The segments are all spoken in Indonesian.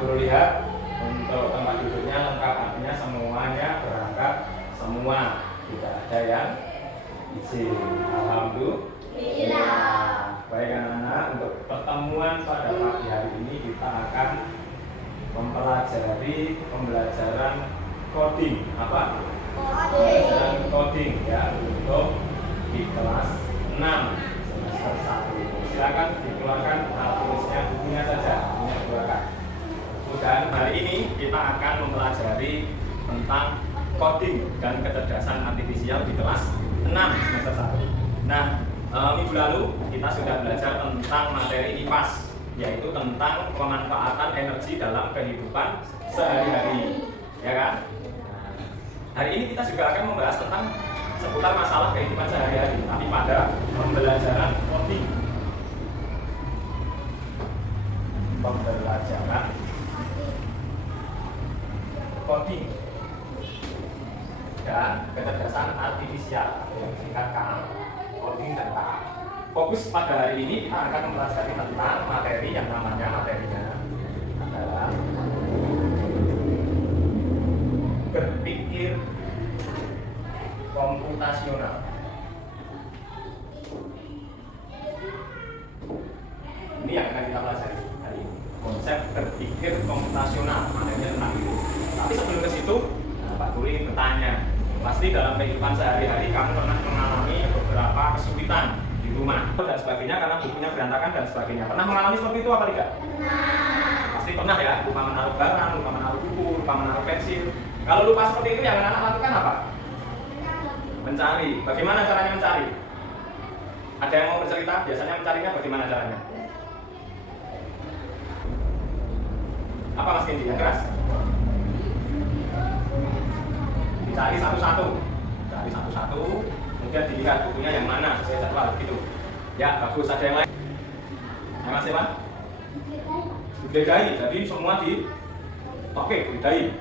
Guru lihat untuk tempat duduknya lengkap, artinya semuanya berangkat semua, tidak ada yang izin. Alhamdulillah. Baik anak-anak, untuk pertemuan pada pagi hari ini kita akan mempelajari pembelajaran coding. Apa? Pembelajaran coding ya, untuk di kelas 6 semester 1. Silakan dikeluarkan alat tulisnya, bukunya saja, bukunya dikeluarkan. Dan hari ini kita akan mempelajari tentang coding dan kecerdasan artifisial di kelas 6 semester 1. Nah, minggu lalu kita sudah belajar tentang materi IPAS, yaitu tentang pemanfaatan energi dalam kehidupan sehari-hari, ya kan? Nah, hari ini kita juga akan membahas tentang seputar masalah kehidupan sehari-hari, tapi pada pembelajaran coding. Pembelajaran coding dan kecerdasan artifisial yang disingkat KA, coding dan KA. Fokus pada hari ini kita akan mempelajari tentang materi yang namanya materinya adalah berpikir komputasional. Ini yang akan kita pelajari hari ini, konsep berpikir komputasional, materinya tentang itu. Tapi sebelum ke situ, Pak Guru ingin bertanya, pasti dalam kehidupan sehari-hari kamu pernah mengalami beberapa kesulitan di rumah dan sebagainya karena bukunya berantakan dan sebagainya. Pernah mengalami seperti itu apa tidak? Pasti pernah ya, lupa menaruh barang, lupa menaruh buku, lupa menaruh pensil. Kalau lupa seperti itu yang anak-anak lakukan apa? Mencari. Bagaimana caranya mencari? Ada yang mau bercerita? Biasanya mencarinya bagaimana caranya? Apa Mas Kendi? Yang keras? Dicari satu-satu, cari satu-satu, kemudian dilihat bukunya yang mana sesuai jadwal gitu. Ya bagus. Ada yang lain? Yang masih Pak? Dibedai. Jadi semua di oke dibedai.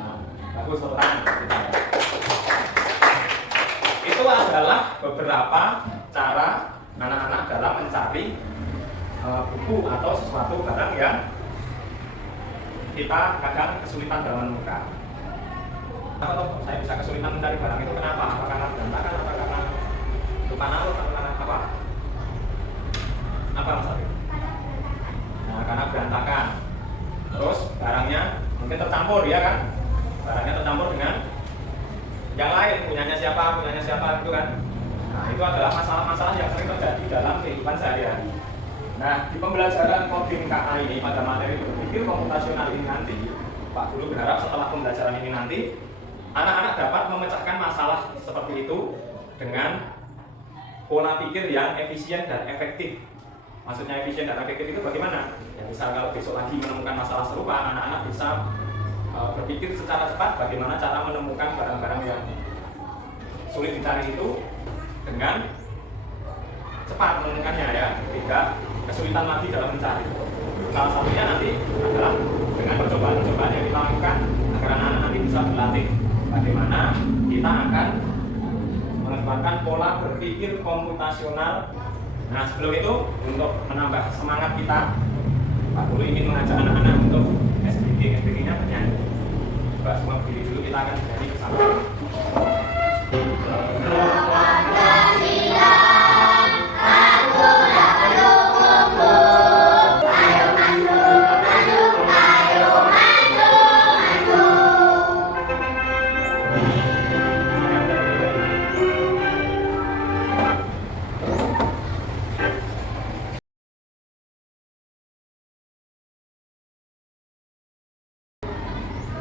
Nah, bagus, tepuk tangan. Itu adalah beberapa cara anak-anak dalam mencari buku atau sesuatu barang yang kita kadang kesulitan dalam menemukan. Apa toh saya bisa kesulitan mencari barang itu kenapa? Apa karena berantakan? Apa karena lupa naruh? Apa karena apa? Apa Mas Arif? Nah, karena berantakan. Terus barangnya mungkin tercampur ya kan? Barangnya tercampur dengan yang lain, punyanya siapa gitu kan? Nah, itu adalah masalah-masalah yang sering terjadi dalam kehidupan sehari-hari. Nah, di pembelajaran coding KA ini pada materi berpikir komputasional ini nanti, Pak Guru berharap setelah pembelajaran ini nanti anak-anak dapat memecahkan masalah seperti itu dengan pola pikir yang efisien dan efektif. Maksudnya efisien dan efektif itu bagaimana? Ya, misal kalau besok lagi menemukan masalah serupa, anak-anak bisa berpikir secara cepat bagaimana cara menemukan barang-barang yang sulit dicari itu dengan cepat menemukannya ya, tidak kesulitan lagi dalam mencari. Salah satunya nanti adalah dengan percobaan-percobaan yang kita lakukan agar anak-anak nanti bisa berlatih bagaimana kita akan mengembangkan pola berpikir komputasional. Nah, sebelum itu untuk menambah semangat kita, Pak Guru ingin mengajak anak-anak untuk SPG-nya bernyanyi. Coba semua berdiri dulu, kita akan bernyanyi bersama.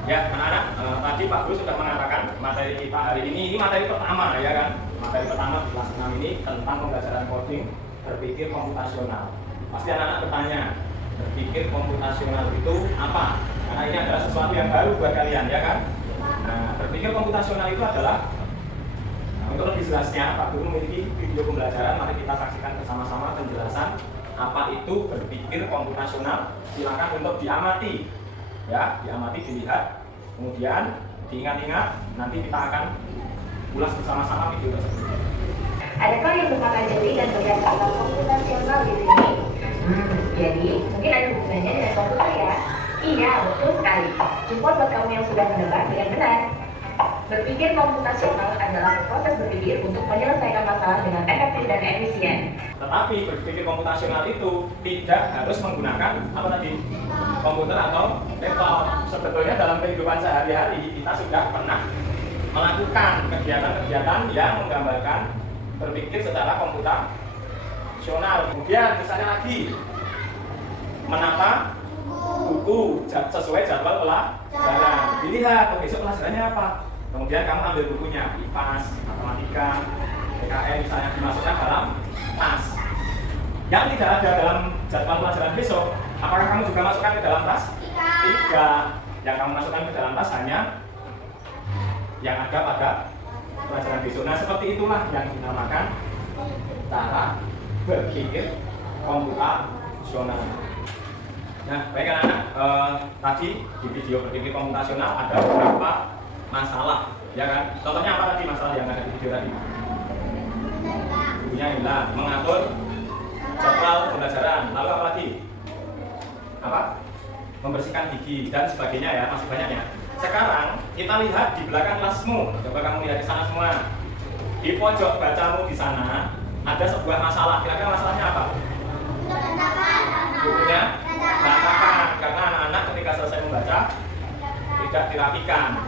Ya, anak-anak, tadi Pak Guru sudah mengatakan materi kita hari ini materi pertama ya kan? Materi pertama di kelas 6 ini tentang pembelajaran coding berpikir komputasional. Pasti anak-anak bertanya, berpikir komputasional itu apa? Karena ini adalah sesuatu yang baru buat kalian ya kan? Nah, berpikir komputasional itu adalah untuk lebih jelasnya Pak Guru memiliki video pembelajaran, mari kita saksikan bersama-sama penjelasan apa itu berpikir komputasional. Silakan untuk diamati. Ya, diamati, dilihat, kemudian diingat-ingat, nanti kita akan ulas bersama-sama video tersebut. Adakah yang berkata jadi dan melihat kata komputasional di sini? Jadi, mungkin ada hubungannya dengan komputer ya. Iya, betul sekali. Support buat kamu yang sudah menebak dengan benar. Berpikir komputasional adalah proses berpikir untuk menyelesaikan masalah dengan efektif dan efisien. Tetapi berpikir komputasional itu tidak harus menggunakan apa tadi? Komputer atau laptop. Sebetulnya dalam kehidupan sehari-hari kita sudah pernah melakukan kegiatan-kegiatan yang menggambarkan berpikir secara komputasional. Kemudian misalnya lagi menata buku sesuai jadwal pelajaran. Dilihat besok pelajarannya apa. Kemudian kamu ambil bukunya, IPAS, matematika, PKN misalnya dimasukkan dalam tas. Yang tidak ada dalam jadwal pelajaran besok, apakah kamu juga masukkan ke dalam tas? Tidak. Yang kamu masukkan ke dalam tas hanya yang ada pada pelajaran besok. Nah, seperti itulah yang dinamakan cara berpikir komputasional. Nah, baik anak-anak, tadi di video berpikir komputasional ada beberapa masalah, ya kan? Contohnya apa tadi masalah yang ada di video tadi? Bukunya hilang, mengatur jadwal pembelajaran, lalu apa lagi? Apa? Membersihkan gigi dan sebagainya ya, masih banyak ya. Sekarang kita lihat di belakang kelasmu, coba kamu lihat di sana semua. Di pojok bacamu di sana ada sebuah masalah. Kira-kira masalahnya apa? Bukunya berantakan karena anak-anak ketika selesai membaca tidak dirapikan.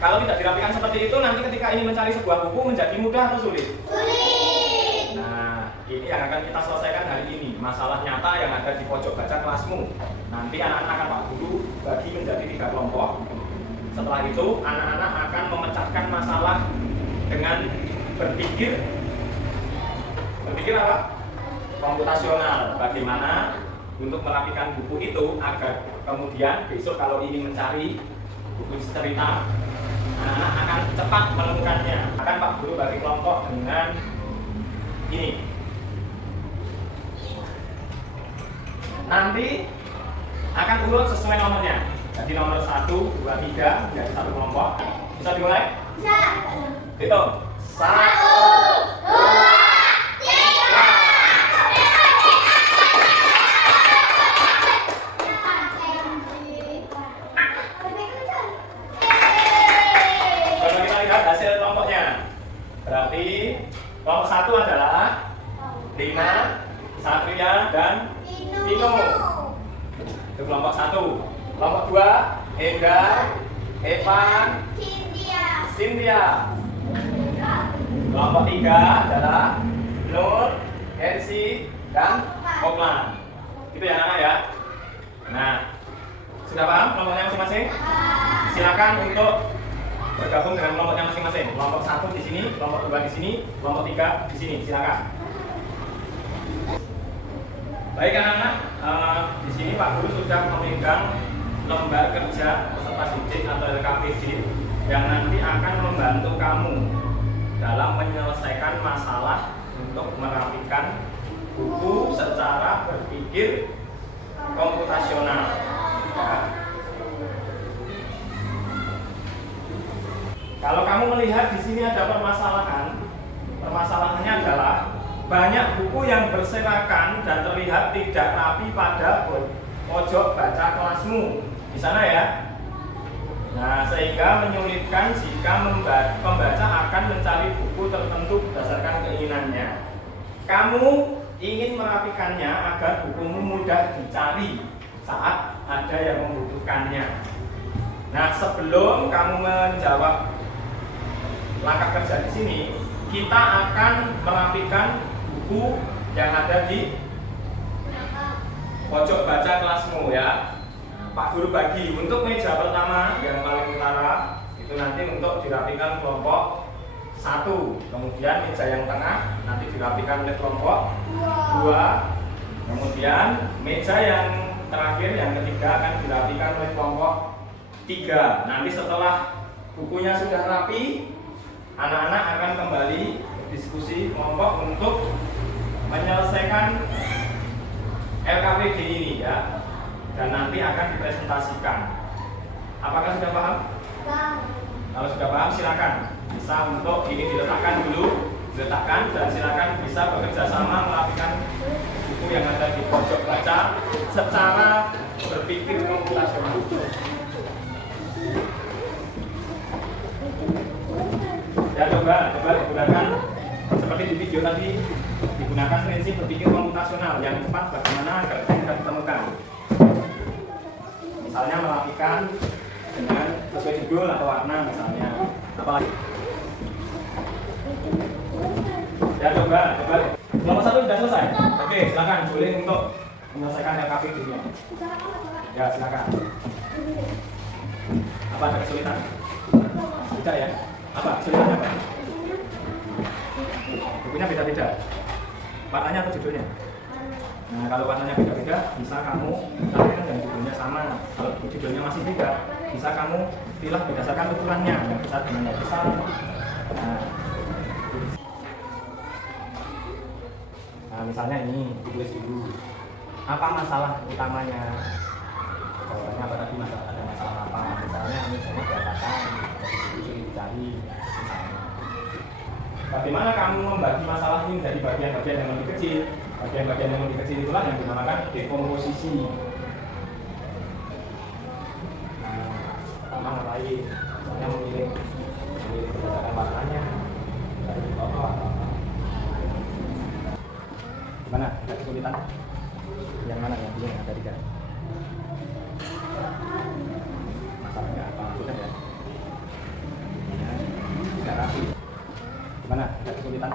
Kalau tidak dirapikan seperti itu, nanti ketika ini mencari sebuah buku menjadi mudah atau sulit? Sulit. Nah, ini yang akan kita selesaikan hari ini. Masalah nyata yang ada di pojok baca kelasmu. Nanti anak-anak akan Pak Guru bagi menjadi 3 kelompok. Setelah itu, anak-anak akan memecahkan masalah dengan berpikir apa? Komputasional. Bagaimana untuk merapikan buku itu agar kemudian besok kalau ingin mencari buku cerita, anak-anak akan cepat menemukannya. Akan Pak Guru bagi kelompok dengan ini. Nanti akan urut sesuai nomornya. Jadi nomor 1, 2, 3 menjadi 1 kelompok. Bisa dimulai? Bisa. Hitung. 1, 2, 3. Coba kita lihat hasil kelompoknya. Berarti kelompok 1 adalah Rina, Satria, dan Tino. Itu kelompok 1. Kelompok 2, Endar, Evan, Cynthia. Kelompok 3 adalah Nur, Hersi, dan Oklan. Gitu ya anak-anak ya. Nah, sudah paham kelompoknya masing-masing? Silakan untuk bergabung dengan kelompoknya masing-masing. Kelompok 1 di sini, kelompok 2 di sini, kelompok 3 di sini. Silakan. Baik anak-anak, di sini Pak Guru sudah memegang lembar kerja peserta didik atau LKPD yang nanti akan membantu kamu dalam menyelesaikan masalah untuk merapikan buku secara berpikir komputasional. Ya. Kalau kamu melihat di sini ada permasalahan, permasalahannya adalah banyak buku yang berserakan dan terlihat tidak rapi pada pojok baca kelasmu. Di sana ya. Nah, sehingga menyulitkan jika pembaca akan mencari buku tertentu berdasarkan keinginannya. Kamu ingin merapikannya agar bukumu mudah dicari saat ada yang membutuhkannya. Nah, sebelum kamu menjawab langkah kerja di sini, kita akan merapikan buku yang ada di pojok baca kelasmu ya. Pak Guru bagi untuk meja pertama yang paling utara itu nanti untuk dirapikan kelompok 1. Kemudian meja yang tengah nanti dirapikan oleh kelompok 2. Kemudian meja yang terakhir yang ketiga akan dirapikan oleh kelompok 3. Nanti setelah bukunya sudah rapi, anak-anak akan kembali diskusi kelompok untuk menyelesaikan LKPD ini ya. Dan nanti akan dipresentasikan. Apakah sudah paham? Kalau sudah paham silakan bisa untuk ini diletakkan dulu, diletakkan dan silakan bisa bekerja sama merapikan buku yang ada di pojok baca secara berbeda. berpikir komputasional. Ya coba digunakan seperti di video tadi, digunakan prinsip berpikir komputasional yang tepat bagaimana agar bisa ditemukan. Misalnya merapikan dengan sesuai judul atau warna misalnya. Apalagi? Ya coba. Kelompok 1 sudah selesai. Oke, silakan boleh untuk menyelesaikan LKP dulu. Ya silakan. Apa ada kesulitan? Tidak ya? Apa kesulitannya apa? Bukunya beda-beda. Warnanya atau judulnya? Nah, kalau warnanya beda-beda, bisa kamu tampilkan dan judulnya sama. Kalau judulnya masih beda, bisa kamu pilih berdasarkan ukurannya, yang besar dengan yang besar. Nah, misalnya ini ditulis dulu. Apa masalah utamanya? Jawabannya apa tadi? Ada masalah apa? Misalnya ini semua dikatakan sulit dicari. Bagaimana kamu membagi masalah ini menjadi bagian-bagian yang lebih kecil? Bagian-bagian yang lebih kecil itulah yang dinamakan dekomposisi. Nah, ngapain? Misalnya memilih berdasarkan warnanya, dari bawah atau apa? Gimana? Ada kesulitan? Yang mana yang belum ada tiga? Masalahnya apa? Sudah ya? Tidak rapi. Gimana? Ada kesulitan?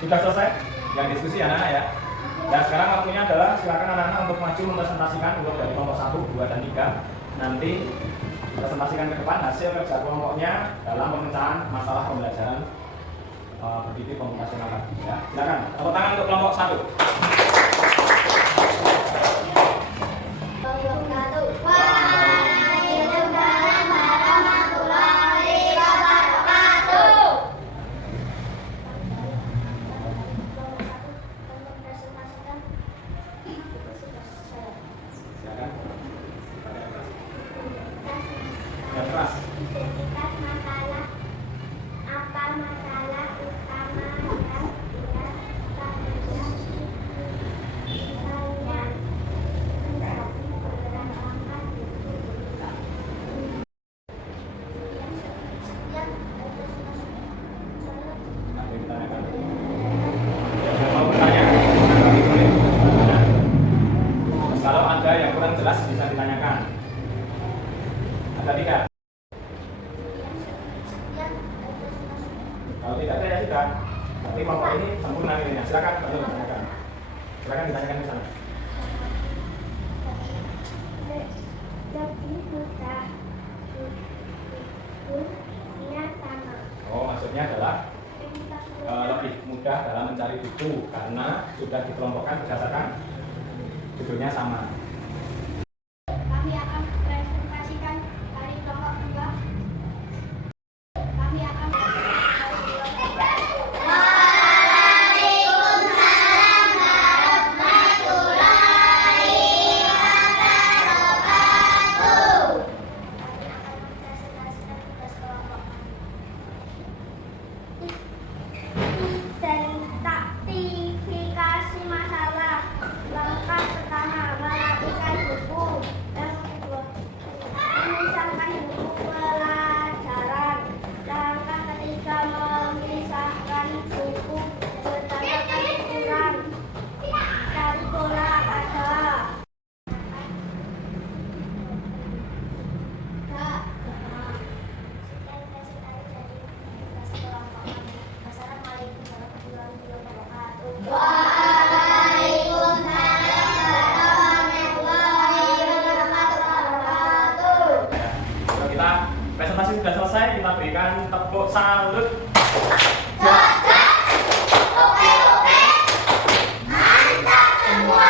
Sudah selesai? Yang diskusi anak-anak ya? Dan sekarang waktunya adalah silakan anak-anak untuk maju mempresentasikan untuk dari kelompok 1, 2, dan 3. Nanti presentasikan ke depan hasil kerja kelompoknya dalam pemecahan masalah pembelajaran berpikir komputasional tadi ya. Silakan tepuk tangan untuk kelompok 1. Jelas bisa ditanyakan. Ada tidak? Kalau tidak ada ya sudah. Tapi kelompok ini sempurna nilainya. Silakan baru ditanyakan. Silakan ditanyakan di sana. Oh, maksudnya adalah lebih mudah dalam mencari buku karena sudah dikelompokkan berdasarkan judulnya sama. Presentasi sudah selesai, kita berikan tepuk salut. Mantap semua.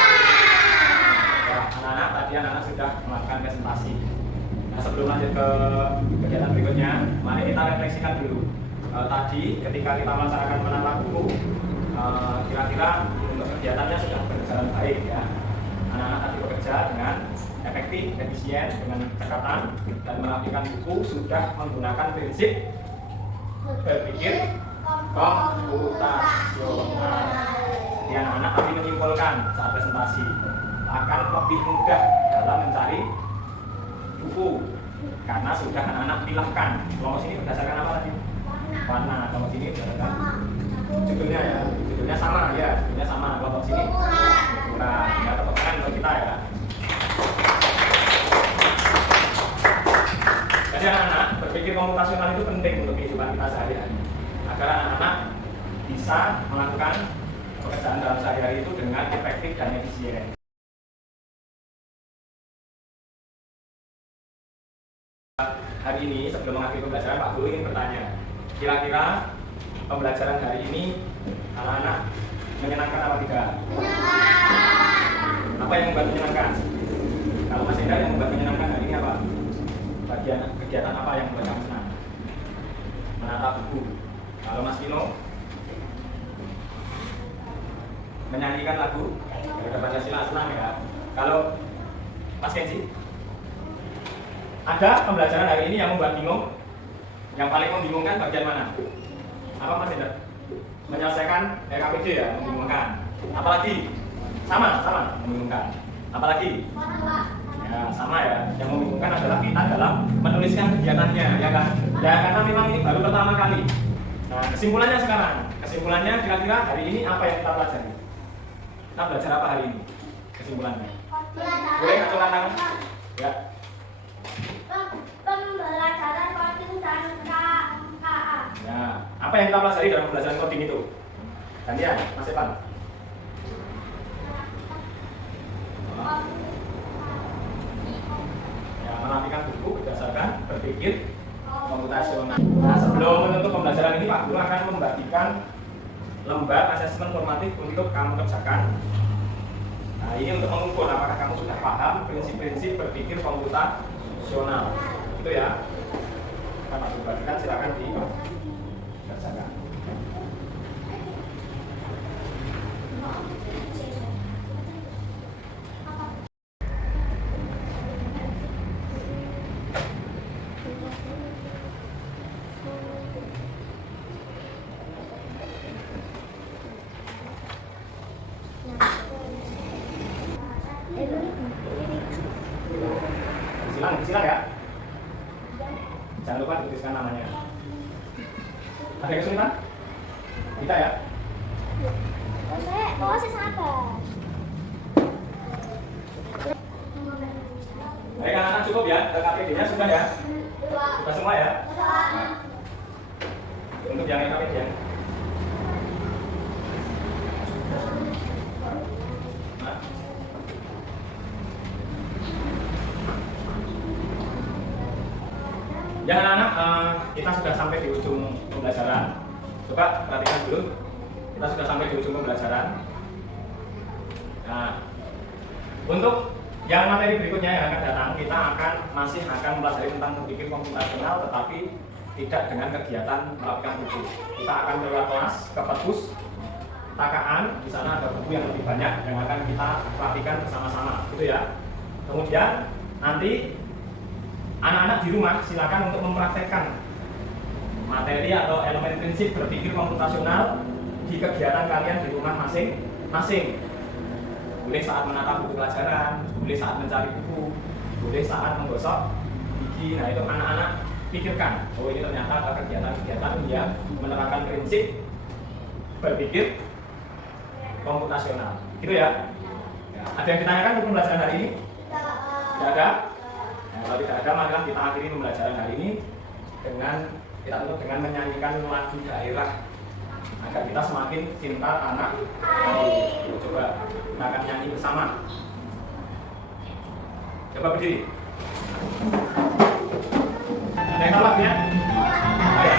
Ya, anak-anak tadi anak-anak sudah melakukan presentasi. Nah, sebelum lanjut ke kegiatan berikutnya, mari kita refleksikan dulu. Tadi ketika kita melaksanakan menata buku, kira-kira untuk kegiatannya sudah berjalan baik ya. Anak-anak tadi bekerja dengan efektif, efisien, dengan cekatan dan merapikan buku sudah menggunakan prinsip berpikir komputasional. Yang anak tadi menyimpulkan saat presentasi. akan lebih mudah dalam mencari buku karena sudah anak-anak pilahkan. Kelompok sini berdasarkan apa tadi? Warna. Kelompok sini berdasarkan judulnya ya, judulnya sama ya, judulnya sama. Kelompok sini ukuran. Ya, tepuk tangan untuk kita ya. Jadi anak-anak berpikir komputasional itu penting untuk kehidupan kita sehari-hari agar anak-anak bisa melakukan pekerjaan dalam sehari-hari itu dengan efektif dan efisien. Hari ini sebelum mengakhiri pembelajaran, Pak Guru ingin bertanya, kira-kira pembelajaran hari ini anak-anak menyenangkan apa tidak? Apa yang membuat menyenangkan? Kalau Mas Hendar, yang membuat menyenangkan hari ini apa? Kegiatan apa yang membuat kamu senang? Menatap buku. Kalau Mas Vino, menyanyikan lagu dari Pancasila, senang ya. Kalau Mas Kenzi, ada pembelajaran hari ini yang membuat bingung? Yang paling membingungkan bagian mana? Apa Mas Hendar? Menyelesaikan RKPD ya, membingungkan. Apalagi? Sama, membingungkan. Apalagi? Ya, sama ya. Yang membingungkan adalah kita dalam menuliskan kegiatannya, ya kan? Ya, karena memang ini baru pertama kali. Nah, kesimpulannya sekarang. Kesimpulannya kira-kira hari ini apa yang kita pelajari? Kita belajar apa hari ini? Kesimpulannya. Boleh acungkan tangan? Ya. Pembelajaran coding dan KA. Ya, apa yang kita pelajari dalam pembelajaran coding itu? Gantian, Mas Evan. Ya, merapikan buku berdasarkan berpikir komputasional. Nah, sebelum menutup pembelajaran ini, Pak Guru akan membagikan lembar asesmen formatif untuk kamu kerjakan. Nah, ini untuk mengukur apakah kamu sudah paham prinsip-prinsip berpikir komputasional. Itu ya. Kita Pak Guru bagikan, silakan dikerjakan. Silang ya. Jangan lupa dituliskan namanya. Ada yang kesulitan? Tidak ya? Saya sabar. Baik, anak-anak cukup ya. KPD-nya sudah ya? Sudah semua ya? Untuk yang KPD ya? Ya anak-anak, kita sudah sampai di ujung pembelajaran. Coba perhatikan dulu, kita sudah sampai di ujung pembelajaran. Nah, untuk yang materi berikutnya yang akan datang, kita masih akan mempelajari tentang berpikir komputasional, tetapi tidak dengan kegiatan merapikan buku. Kita akan keluar kelas ke perpus takaan. Di sana ada buku yang lebih banyak yang akan kita rapikan bersama-sama, gitu ya. Kemudian nanti anak-anak di rumah silakan untuk mempraktekkan materi atau elemen prinsip berpikir komputasional di kegiatan kalian di rumah masing-masing. Boleh saat menatap buku pelajaran, boleh saat mencari buku, boleh saat menggosok gigi. Nah, itu anak-anak pikirkan, oh ini ternyata ada kegiatan-kegiatan yang menerapkan prinsip berpikir komputasional. Gitu ya. Ada yang ditanyakan untuk pembelajaran hari ini? Tidak ada? Kalau tidak ada, maka kita akhiri pembelajaran hari ini dengan menyanyikan lagu daerah agar kita semakin cinta tanah air. Coba kita akan nyanyi bersama. Coba berdiri. Ada yang tahu lagunya? Ayo.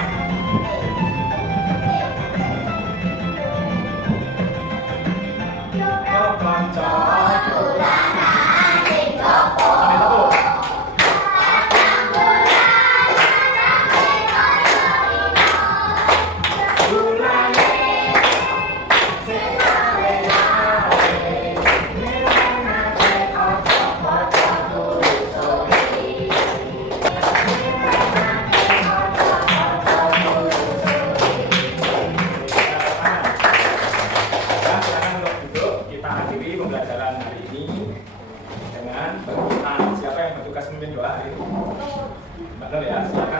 mimpin doa hari ini? Betul. Mbak Nur ya, silakan.